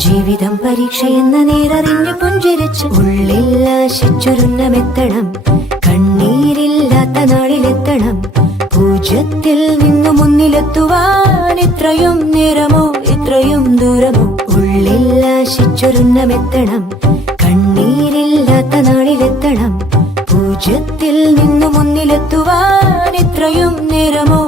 ജീവിതം പരീക്ഷയെന്ന നേരറിഞ്ഞു പുഞ്ചിരിച്ച് ഉള്ളിൽ ആശിച്ചൊരുന്നമെത്തണം. കണ്ണീരില്ലാത്ത നാളിലെത്തണം. പൂജ്യത്തിൽ നിന്നു മുന്നിലെത്തുവാൻ ഇത്രയും നേരമോ ഇത്രയും ദൂരമോ? ഉള്ളിൽ ആശിച്ചൊരുന്നമെത്തണം. കണ്ണീരില്ലാത്ത നാളിലെത്തണം. പൂജ്യത്തിൽ നിന്നു മുന്നിലെത്തുവാൻ ഇത്രയും നേരമോ